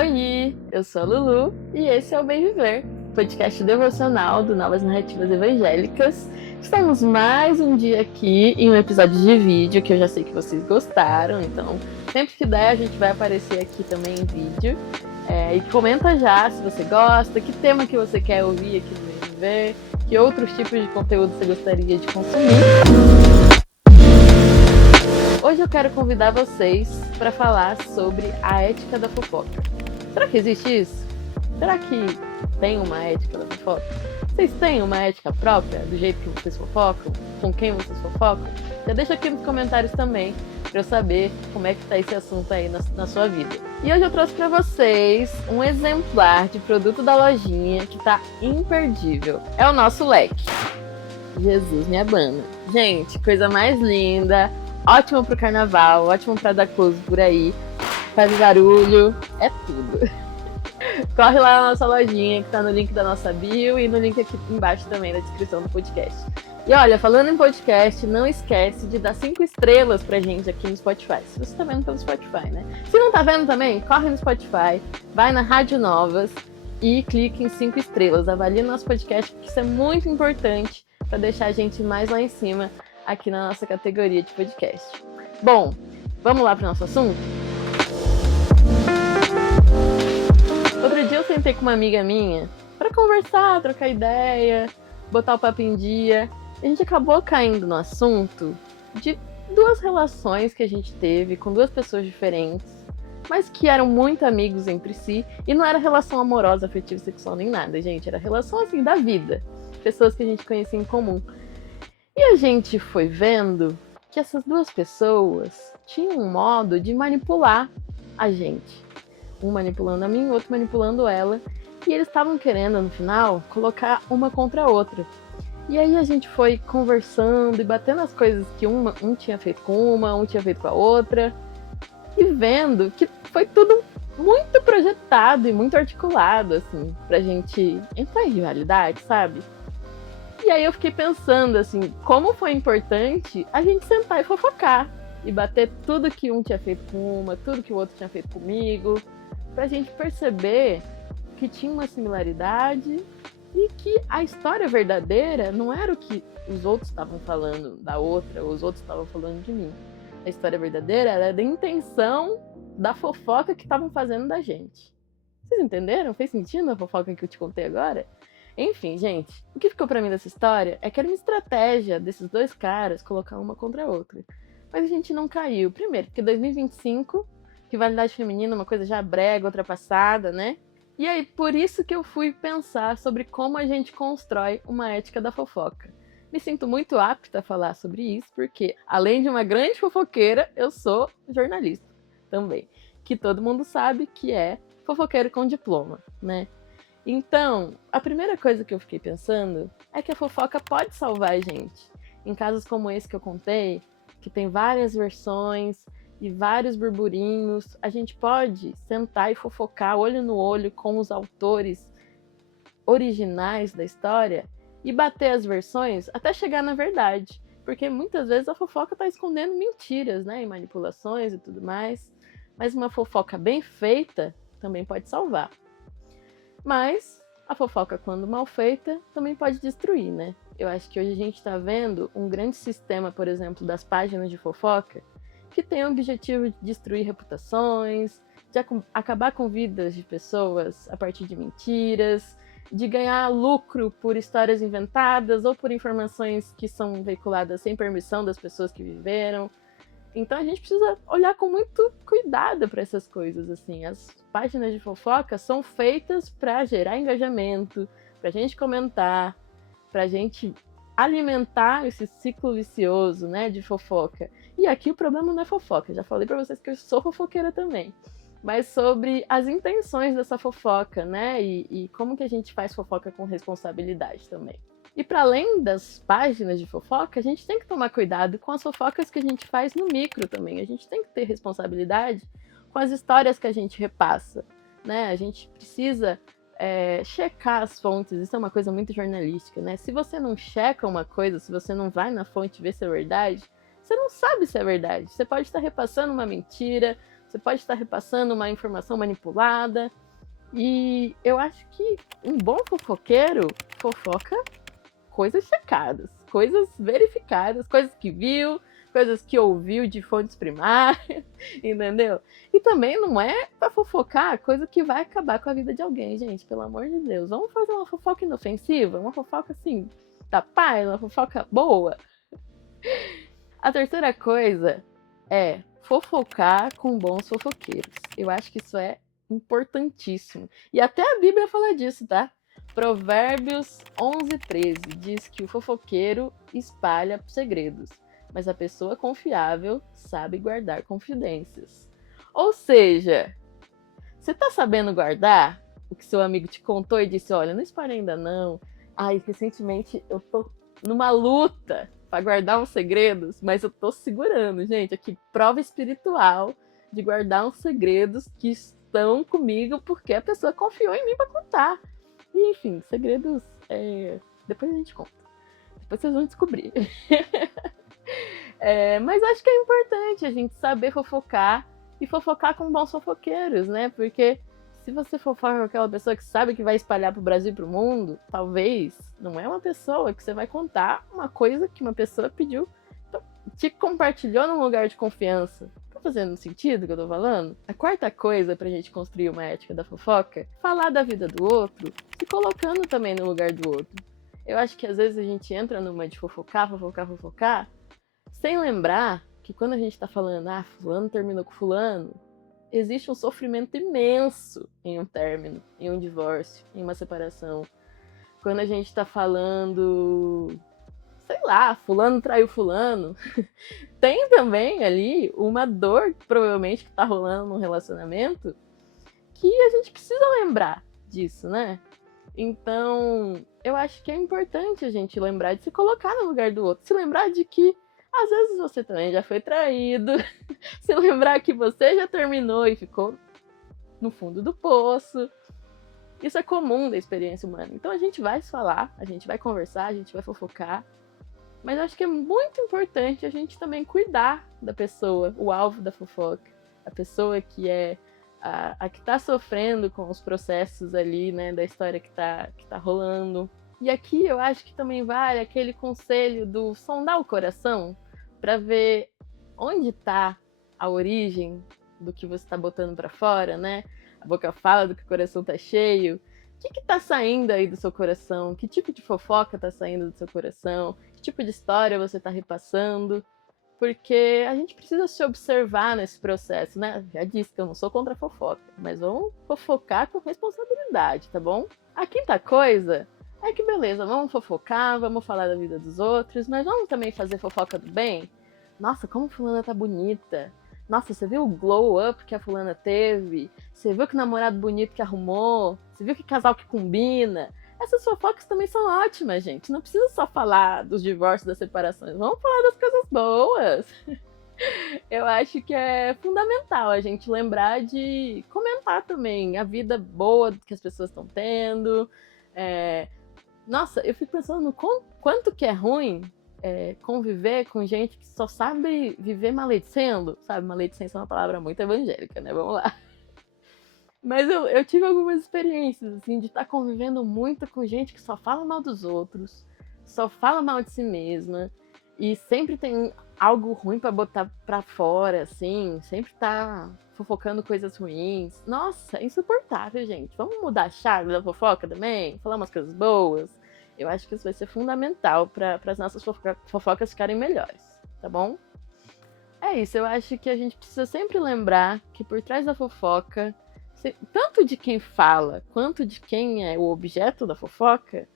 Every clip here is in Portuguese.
Oi, eu sou a Lulu e esse é o Bem Viver, podcast devocional do Novas Narrativas Evangélicas. Estamos mais um dia aqui em um episódio de vídeo que eu já sei que vocês gostaram, então sempre que der a gente vai aparecer aqui também em vídeo. E comenta já se você gosta, que tema que você quer ouvir aqui no Bem Viver, que outros tipos de conteúdo você gostaria de consumir. Hoje eu quero convidar vocês para falar sobre a ética da fofoca. Será que existe isso? Será que tem uma ética da fofoca? Vocês têm uma ética própria do jeito que vocês fofocam? Com quem vocês fofocam? Já deixa aqui nos comentários também para eu saber como é que tá esse assunto aí na sua vida. E hoje eu trouxe para vocês um exemplar de produto da lojinha que tá imperdível. É o nosso leque. Jesus me abana. Gente, coisa mais linda. Ótimo pro carnaval, ótimo pra dar close por aí, faz barulho, é tudo. Corre lá na nossa lojinha, que tá no link da nossa bio e no link aqui embaixo também na descrição do podcast. E olha, falando em podcast, não esquece de dar 5 estrelas pra gente aqui no Spotify. Se você tá vendo pelo Spotify, né? Se não tá vendo também, corre no Spotify, vai na Rádio Novas e clique em 5 estrelas. Avalie nosso podcast, porque isso é muito importante pra deixar a gente mais lá em cima aqui na nossa categoria de podcast. Bom, vamos lá para o nosso assunto? Outro dia eu sentei com uma amiga minha para conversar, trocar ideia, botar o papo em dia. A gente acabou caindo no assunto de duas relações que a gente teve com duas pessoas diferentes, mas que eram muito amigos entre si, e não era relação amorosa, afetiva, sexual, nem nada, gente. Era relação, assim, da vida. Pessoas que a gente conhecia em comum. E a gente foi vendo que essas duas pessoas tinham um modo de manipular a gente. Um manipulando a mim, o outro manipulando ela. E eles estavam querendo, no final, colocar uma contra a outra. E aí a gente foi conversando e batendo as coisas que um tinha feito com uma, um tinha feito com a outra. E vendo que foi tudo muito projetado e muito articulado, assim, pra gente entrar em rivalidade, sabe? E aí eu fiquei pensando, assim, como foi importante a gente sentar e fofocar. E bater tudo que um tinha feito com uma, tudo que o outro tinha feito comigo. Pra gente perceber que tinha uma similaridade e que a história verdadeira não era o que os outros estavam falando da outra, ou os outros estavam falando de mim. A história verdadeira era da intenção da fofoca que estavam fazendo da gente. Vocês entenderam? Fez sentido a fofoca que eu te contei agora? Enfim, gente, o que ficou pra mim dessa história é que era uma estratégia desses dois caras colocar uma contra a outra. Mas a gente não caiu. Primeiro, porque 2025, rivalidade feminina é uma coisa já brega, ultrapassada, né? E aí, por isso que eu fui pensar sobre como a gente constrói uma ética da fofoca. Me sinto muito apta a falar sobre isso, porque, além de uma grande fofoqueira, eu sou jornalista também. Que todo mundo sabe que é fofoqueiro com diploma, né? Então, a primeira coisa que eu fiquei pensando é que a fofoca pode salvar a gente. Em casos como esse que eu contei, que tem várias versões e vários burburinhos, a gente pode sentar e fofocar olho no olho com os autores originais da história e bater as versões até chegar na verdade. Porque muitas vezes a fofoca está escondendo mentiras, né, e manipulações e tudo mais. Mas uma fofoca bem feita também pode salvar. Mas a fofoca, quando mal feita, também pode destruir, né? Eu acho que hoje a gente está vendo um grande sistema, por exemplo, das páginas de fofoca, que tem o objetivo de destruir reputações, de acabar com vidas de pessoas a partir de mentiras, de ganhar lucro por histórias inventadas ou por informações que são veiculadas sem permissão das pessoas que viveram. Então a gente precisa olhar com muito cuidado para essas coisas, assim. As páginas de fofoca são feitas para gerar engajamento, para a gente comentar, para a gente alimentar esse ciclo vicioso, né, de fofoca. E aqui o problema não é fofoca, já falei para vocês que eu sou fofoqueira também, mas sobre as intenções dessa fofoca, né, e como que a gente faz fofoca com responsabilidade também. E para além das páginas de fofoca, a gente tem que tomar cuidado com as fofocas que a gente faz no micro também. A gente tem que ter responsabilidade com as histórias que a gente repassa, né? A gente precisa checar as fontes. Isso é uma coisa muito jornalística, né? Se você não checa uma coisa, se você não vai na fonte ver se é verdade, você não sabe se é verdade. Você pode estar repassando uma mentira, Você pode estar repassando uma informação manipulada. E eu acho que um bom fofoqueiro fofoca coisas checadas, coisas verificadas, coisas que viu, coisas que ouviu de fontes primárias, entendeu? E também não é pra fofocar coisa que vai acabar com a vida de alguém, gente, pelo amor de Deus. Vamos fazer uma fofoca inofensiva, uma fofoca assim, da paz, uma fofoca boa. A terceira coisa é fofocar com bons fofoqueiros. Eu acho que isso é importantíssimo. E até a Bíblia fala disso, tá? Provérbios 11:13 diz que o fofoqueiro espalha segredos, mas a pessoa confiável sabe guardar confidências. Ou seja, você tá sabendo guardar o que seu amigo te contou e disse, olha, não espalha ainda não. Ai, recentemente eu tô numa luta para guardar uns segredos, mas eu tô segurando, gente, aqui prova espiritual de guardar uns segredos que estão comigo porque a pessoa confiou em mim para contar. E, enfim, segredos, depois a gente conta. Depois vocês vão descobrir. Mas acho que é importante a gente saber fofocar e fofocar com bons fofoqueiros, né? Porque se você fofoca com aquela pessoa que sabe que vai espalhar pro Brasil e pro mundo, talvez não é uma pessoa que você vai contar uma coisa que uma pessoa pediu, te compartilhou num lugar de confiança. Tá fazendo sentido o que eu tô falando? A quarta coisa pra gente construir uma ética da fofoca, falar da vida do outro, se colocando também no lugar do outro. Eu acho que às vezes a gente entra numa de fofocar, sem lembrar que quando a gente tá falando, fulano terminou com fulano, existe um sofrimento imenso em um término, em um divórcio, em uma separação. Quando a gente tá falando, sei lá, fulano traiu fulano, tem também ali uma dor, provavelmente, que tá rolando num relacionamento, que a gente precisa lembrar disso, né? Então, eu acho que é importante a gente lembrar de se colocar no lugar do outro, se lembrar de que às vezes você também já foi traído, se lembrar que você já terminou e ficou no fundo do poço. Isso é comum da experiência humana. Então a gente vai se falar, a gente vai conversar, a gente vai fofocar. Mas eu acho que é muito importante a gente também cuidar da pessoa, o alvo da fofoca. A pessoa que é a que tá sofrendo com os processos ali, né, da história que tá rolando. E aqui eu acho que também vale aquele conselho do sondar o coração para ver onde tá a origem do que você tá botando para fora, né? A boca fala do que o coração tá cheio. O que tá saindo aí do seu coração? Que tipo de fofoca tá saindo do seu coração? Que tipo de história você tá repassando? Porque a gente precisa se observar nesse processo, né? Já disse que eu não sou contra a fofoca, mas vamos fofocar com responsabilidade, tá bom? A quinta coisa é que beleza, vamos fofocar, vamos falar da vida dos outros, mas vamos também fazer fofoca do bem? Nossa, como fulana tá bonita. Nossa, você viu o glow up que a fulana teve? Você viu que namorado bonito que arrumou? Você viu que casal que combina? Essas fofocas também são ótimas, gente. Não precisa só falar dos divórcios, das separações. Vamos falar das coisas boas. Eu acho que é fundamental a gente lembrar de comentar também a vida boa que as pessoas estão tendo. Nossa, eu fico pensando no quanto que é ruim conviver com gente que só sabe viver maledicendo, sabe? Maledicência é uma palavra muito evangélica, né? Vamos lá. Mas eu tive algumas experiências, assim, de estar convivendo muito com gente que só fala mal dos outros, só fala mal de si mesma, e sempre tem algo ruim pra botar pra fora, assim, sempre tá fofocando coisas ruins. Nossa, é insuportável, gente. Vamos mudar a chave da fofoca também? Falar umas coisas boas? Eu acho que isso vai ser fundamental para as nossas fofocas ficarem melhores, tá bom? É isso, eu acho que a gente precisa sempre lembrar que por trás da fofoca, tanto de quem fala quanto de quem é o objeto da fofoca,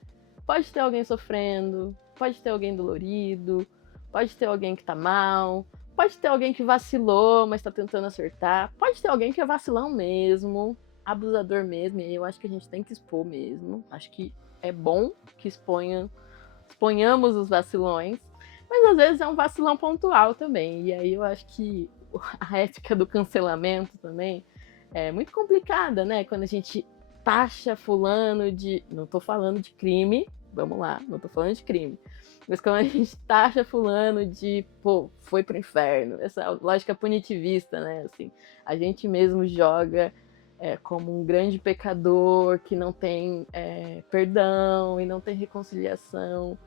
pode ter alguém sofrendo, pode ter alguém dolorido, pode ter alguém que tá mal, pode ter alguém que vacilou, mas tá tentando acertar, pode ter alguém que é vacilão mesmo, abusador mesmo, e eu acho que a gente tem que expor mesmo. Acho que é bom que exponhamos os vacilões, mas às vezes é um vacilão pontual também, e aí eu acho que a ética do cancelamento também é muito complicada, né? Quando a gente taxa fulano de... Não tô falando de crime, vamos lá, não tô falando de crime. Mas quando a gente taxa fulano de, pô, foi pro inferno, essa lógica punitivista, né, assim, a gente mesmo joga como um grande pecador que não tem perdão e não tem reconciliação.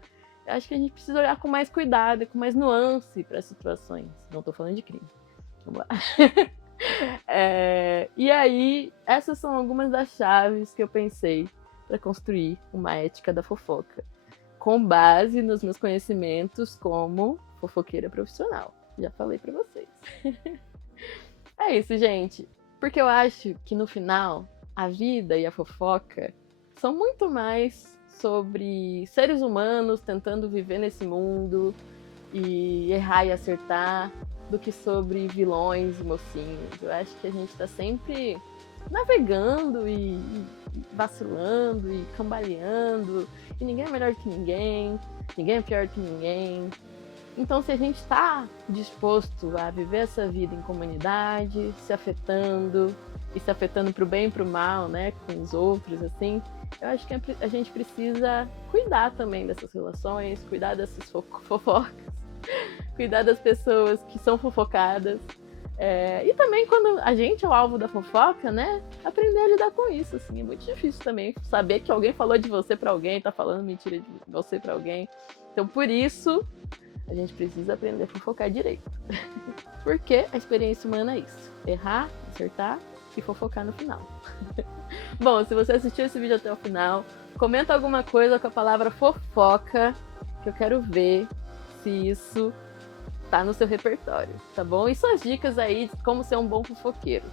Eu acho que a gente precisa olhar com mais cuidado e com mais nuance para as situações. Não tô falando de crime. Vamos lá. E aí, essas são algumas das chaves que eu pensei para construir uma ética da fofoca, com base nos meus conhecimentos como fofoqueira profissional. Já falei para vocês. É isso, gente. Porque eu acho que no final, a vida e a fofoca são muito mais sobre seres humanos tentando viver nesse mundo e errar e acertar, do que sobre vilões e mocinhos. Eu acho que a gente tá sempre navegando e vacilando e cambaleando, e ninguém é melhor que ninguém é pior que ninguém. Então, se a gente tá disposto a viver essa vida em comunidade, se afetando, e se afetando pro bem e pro mal, né, com os outros, assim, eu acho que a gente precisa cuidar também dessas relações, cuidar dessas fofocas, cuidar das pessoas que são fofocadas. E também quando a gente é o alvo da fofoca, né, aprender a lidar com isso, assim, é muito difícil também saber que alguém falou de você pra alguém, tá falando mentira de você pra alguém. Então, por isso, a gente precisa aprender a fofocar direito. Porque a experiência humana é isso, errar, acertar e fofocar no final. Bom, se você assistiu esse vídeo até o final, comenta alguma coisa com a palavra fofoca, que eu quero ver se isso tá no seu repertório, tá bom? E suas dicas aí de como ser um bom fofoqueiro.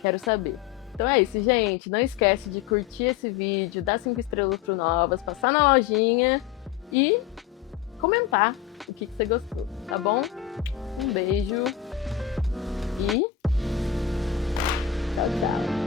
Quero saber. Então é isso, gente. Não esquece de curtir esse vídeo, dar 5 estrelas pro Novas, passar na lojinha e comentar o que você gostou, tá bom? Um beijo e tchau, tchau.